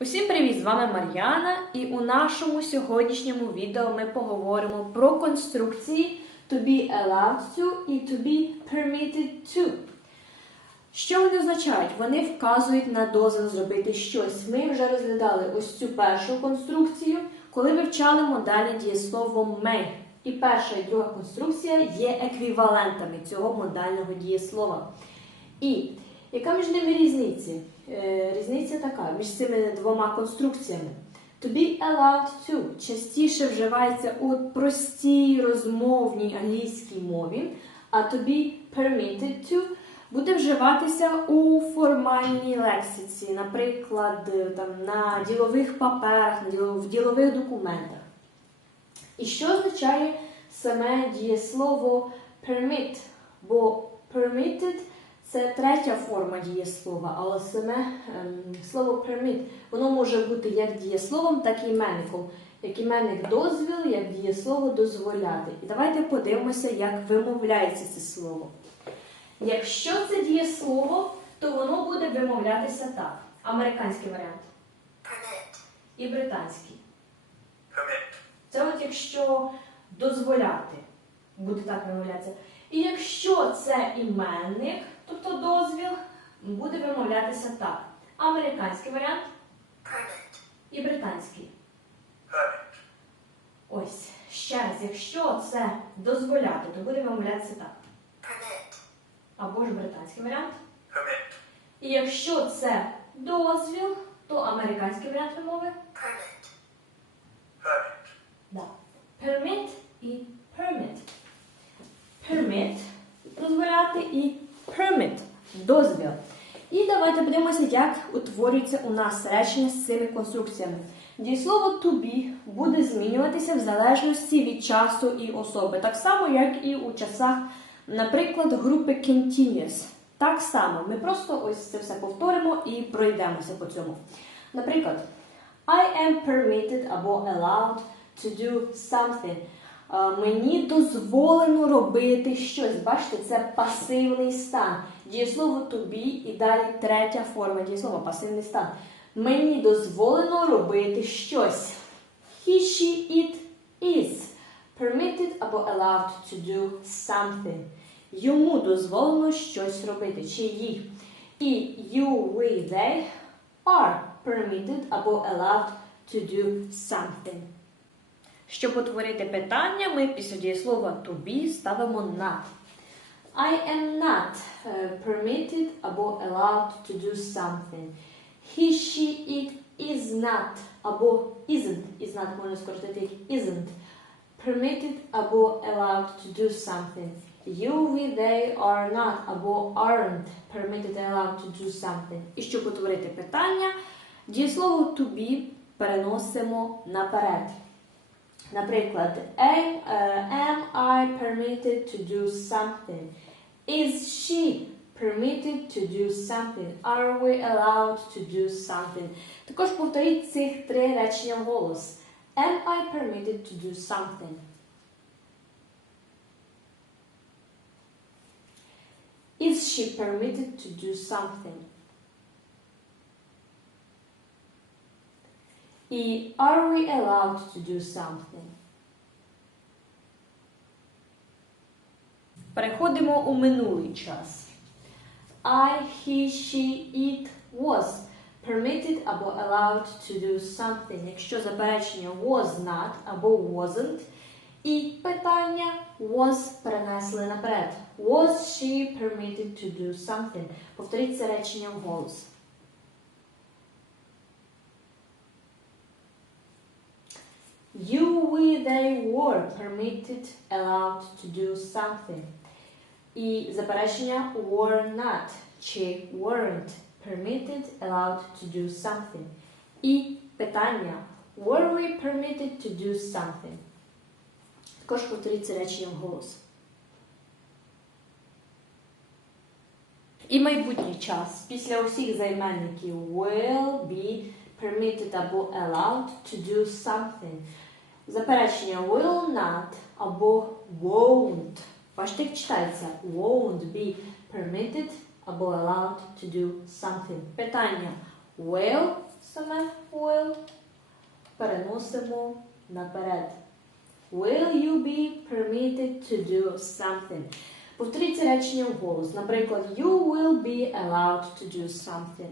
Усім привіт! З вами Мар'яна, і у нашому сьогоднішньому відео ми поговоримо про конструкції to be allowed to і to be permitted to. Що вони означають? Вони вказують на дозвіл зробити щось. Ми вже розглядали ось цю першу конструкцію, коли вивчали модальне дієслово may. І перша і друга конструкція є еквівалентами цього модального дієслова. І яка між ними різниця? Е, різниця така між цими двома конструкціями. To be allowed to частіше вживається у простій розмовній англійській мові, а to be permitted to буде вживатися у формальній лексиці, наприклад, там, на ділових паперах, в ділових документах. І що означає саме дієслово permit? Бо permitted це третя форма дієслова, але саме ем, слово permit, воно може бути як дієсловом, так і іменником. Як іменник дозвіл, як дієслово дозволяти. І давайте подивимося, як вимовляється це слово. Якщо це дієслово, то воно буде вимовлятися так. Американський варіант permit, і британський. permit, Це от якщо дозволяти, буде так вимовлятися. І якщо це іменник, тобто дозвіл, буде вимовлятися так. Американський варіант і британський. Ось, ще раз, якщо це дозволяти, то буде вимовлятися так. permit, Або ж британський варіант. permit, І якщо це дозвіл, то американський варіант вимови. permit, permit, Да. Permit і permit. Permit дозволяти і permit дозвіл. І давайте подивимося, як утворюється у нас речення з цими конструкціями. Дієслово to be буде змінюватися в залежності від часу і особи, так само, як і у часах, наприклад, групи continuous. Так само, ми просто ось це все повторимо і пройдемося по цьому. Наприклад, I am permitted або allowed to do something. Мені дозволено робити щось. Бачите, це пасивний стан. Дієслово to be і далі третя форма дієслова пасивний стан. Мені дозволено робити щось. He, she, it is permitted або allowed to do something. Йому дозволено щось робити. Чи їй. І you, we, they are permitted або allowed to do something. Щоб утворити питання, ми після дієслова to be ставимо not. I am not е, permitted або allowed to do something. He, she, it is not або isn't. Is not можна скоротити як isn't. Permitted або allowed to do something. You, we, they are not або aren't permitted allowed to do something. І щоб утворити питання, дієслово to be переносимо наперед. Наприклад, am, е, am I permitted to do something? Is she permitted to do something? Are we allowed to do something? Також повторіть цих три речення вголос. Am I permitted to do something? Is she permitted to do something? І are we allowed to do something? Переходимо у минулий час. I, he, she, it was permitted або allowed to do something. Якщо заперечення was not або wasn't. І питання was перенесли наперед. Was she permitted to do something? Повторіть це речення вголос. You, we, they were permitted, allowed to do something. І заперечення were not чи weren't permitted, allowed to do something. І питання were we permitted to do something? Також повторіть це речення вголос. І майбутній час після усіх займенників will be permitted або allowed to do something. Заперечення will not або won't. Бачите, як читається won't be permitted або allowed to do something. Питання will саме will переносимо наперед. Will you be permitted to do something? Повторіть це речення вголос. Наприклад, you will be allowed to do something.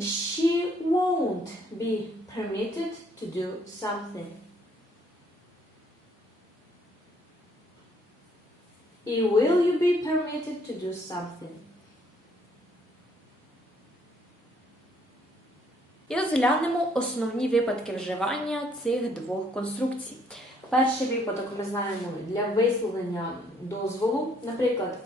She won't be permitted to do something. І will you be permitted to do something? І розглянемо основні випадки вживання цих двох конструкцій. Перший випадок ми знаємо для висловлення дозволу. Наприклад,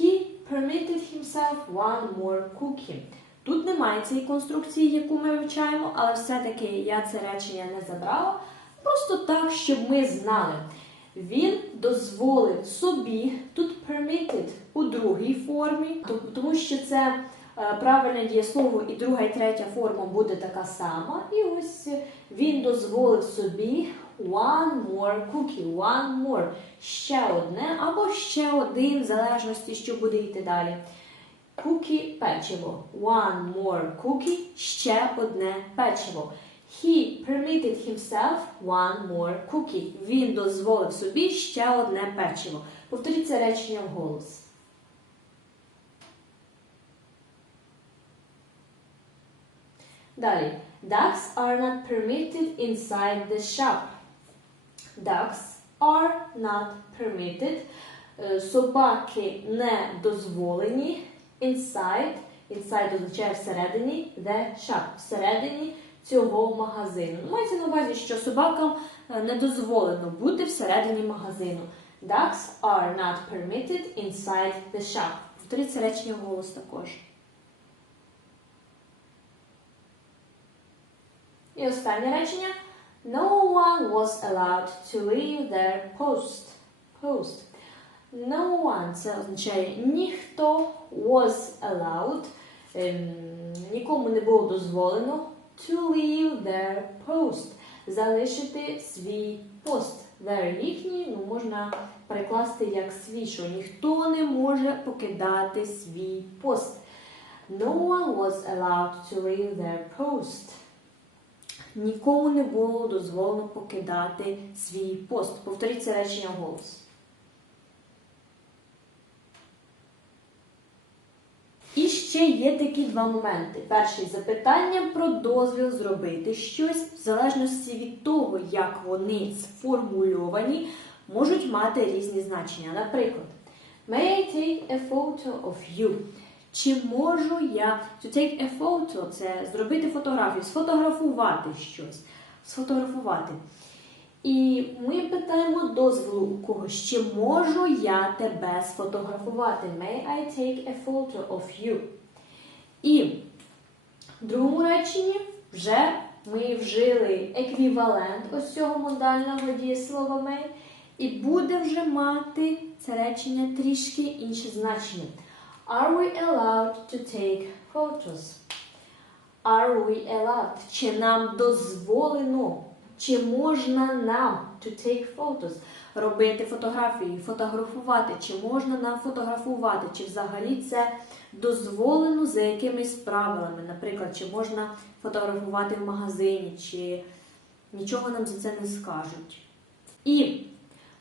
he permitted himself one more cookie. Тут немає цієї конструкції, яку ми вивчаємо, але все-таки я це речення не забрала. Просто так, щоб ми знали. Він дозволив собі тут permitted у другій формі, тому що це е, правильне дієслово і друга і третя форма буде така сама. І ось він дозволив собі one more cookie, one more, ще одне або ще один, в залежності, що буде йти далі. Кукі печиво. One more cookie, ще одне печиво. He permitted himself one more cookie. Він дозволив собі ще одне печиво. Повторіть це речення вголос. Далі. Ducks are not permitted inside the shop. Ducks are not permitted. Е, Собаки не дозволені inside. Inside означає всередині the shop. Всередині цього магазину. Ну, Мається на увазі, що собакам е, не дозволено бути всередині магазину. Ducks are not permitted inside the shop. Повторіть це речення вголос також. І останнє речення. No one was allowed to leave their post. Post. No one це означає ніхто was allowed. ем, нікому не було дозволено to leave their post. Залишити свій пост. Their їхній, ну, можна перекласти як свій, що ніхто не може покидати свій пост. No one was allowed to leave their post. Нікому не було дозволено покидати свій пост. Повторіть це речення вголос. І ще є такі два моменти. Перший запитання про дозвіл зробити щось, в залежності від того, як вони сформульовані, можуть мати різні значення. Наприклад, May I take a photo of you? Чи можу я to take a photo – це зробити фотографію, сфотографувати щось, сфотографувати. І ми питаємо дозволу у когось, чи можу я тебе сфотографувати? May I take a photo of you? І в другому реченні вже ми вжили еквівалент ось цього модального дієслова may, і буде вже мати це речення трішки інше значення. Are we allowed to take photos? Are we allowed? Чи нам дозволено? Чи можна нам to take photos? Робити фотографії, фотографувати? Чи можна нам фотографувати? Чи взагалі це дозволено за якимись правилами? Наприклад, чи можна фотографувати в магазині, чи нічого нам за це не скажуть? І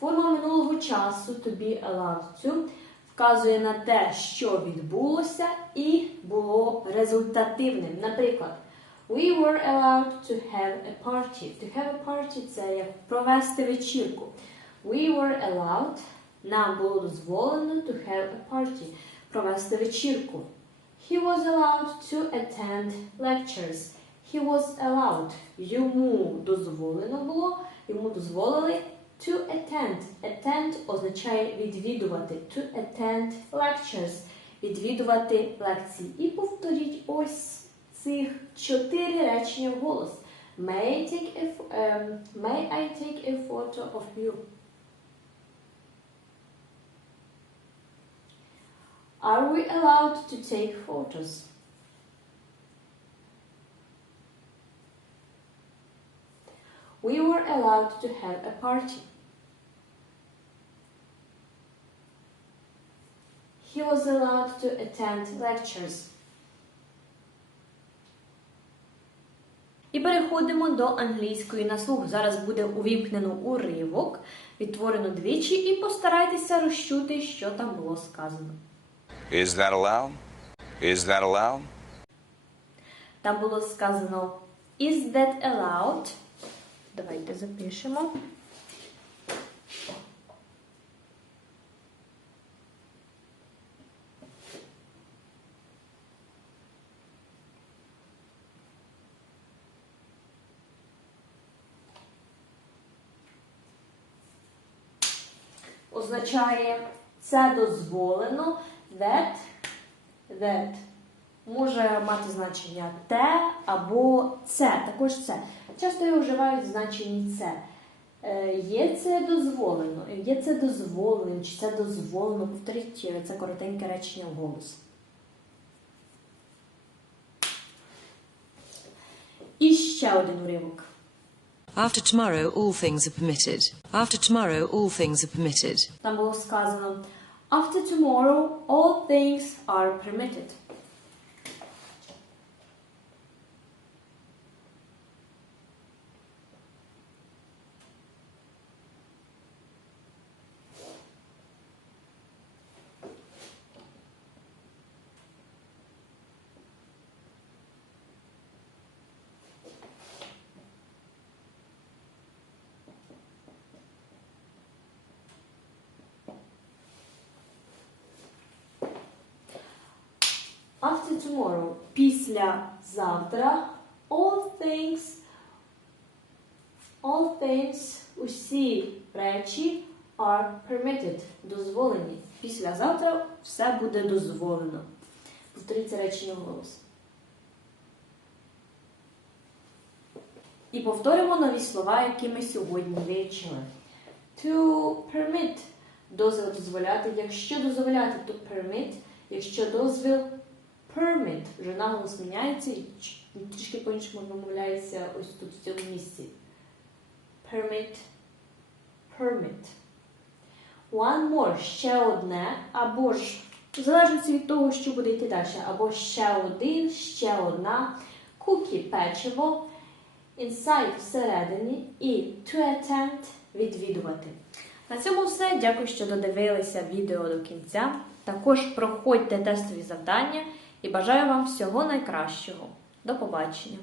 форма минулого часу allowed to вказує на те, що відбулося, і було результативним. Наприклад, we were allowed to have a party. To have a party – це як провести вечірку. We were allowed, нам було дозволено to have a party, провести вечірку. He was allowed to attend lectures. He was allowed. Йому дозволено було, йому дозволили To attend. Attend означає відвідувати. To attend lectures. Відвідувати лекції. І повторіть ось цих чотири речення вголос. May I take a, ем, may I take a photo of you? Are we allowed to take photos? We were allowed to have a party. he was allowed to attend lectures. І переходимо до англійської на слух. Зараз буде увімкнено уривок, відтворено двічі, і постарайтеся розчути, що там було сказано. Is that allowed? Is that allowed? Там було сказано Is that allowed? Давайте запишемо. Означає це дозволено. That, that може мати значення те або це, також це. Часто його вживають в значенні це. Е, Є це дозволено, є це дозволено, чи це дозволено. Повторіть е, це коротеньке речення в голос. І ще один уривок. After tomorrow, all things are permitted. After tomorrow, all things are permitted. Там було сказано After tomorrow all things are permitted. After tomorrow, після завтра, all things, all things, усі речі are permitted, дозволені. Після завтра все буде дозволено. Повторіть це речення голос. І повторимо нові слова, які ми сьогодні вивчили. To permit дозвіл дозволяти. Якщо дозволяти, то permit. Якщо дозвіл permit. Вже наголос міняється і трішки по-іншому вимовляється ось тут в цьому місці. Permit. Permit. One more. Ще одне. Або ж, в залежності від того, що буде йти далі. Або ще один, ще одна. Кукі печиво. Inside всередині і to attend відвідувати. На цьому все. Дякую, що додивилися відео до кінця. Також проходьте тестові завдання і бажаю вам всього найкращого. До побачення!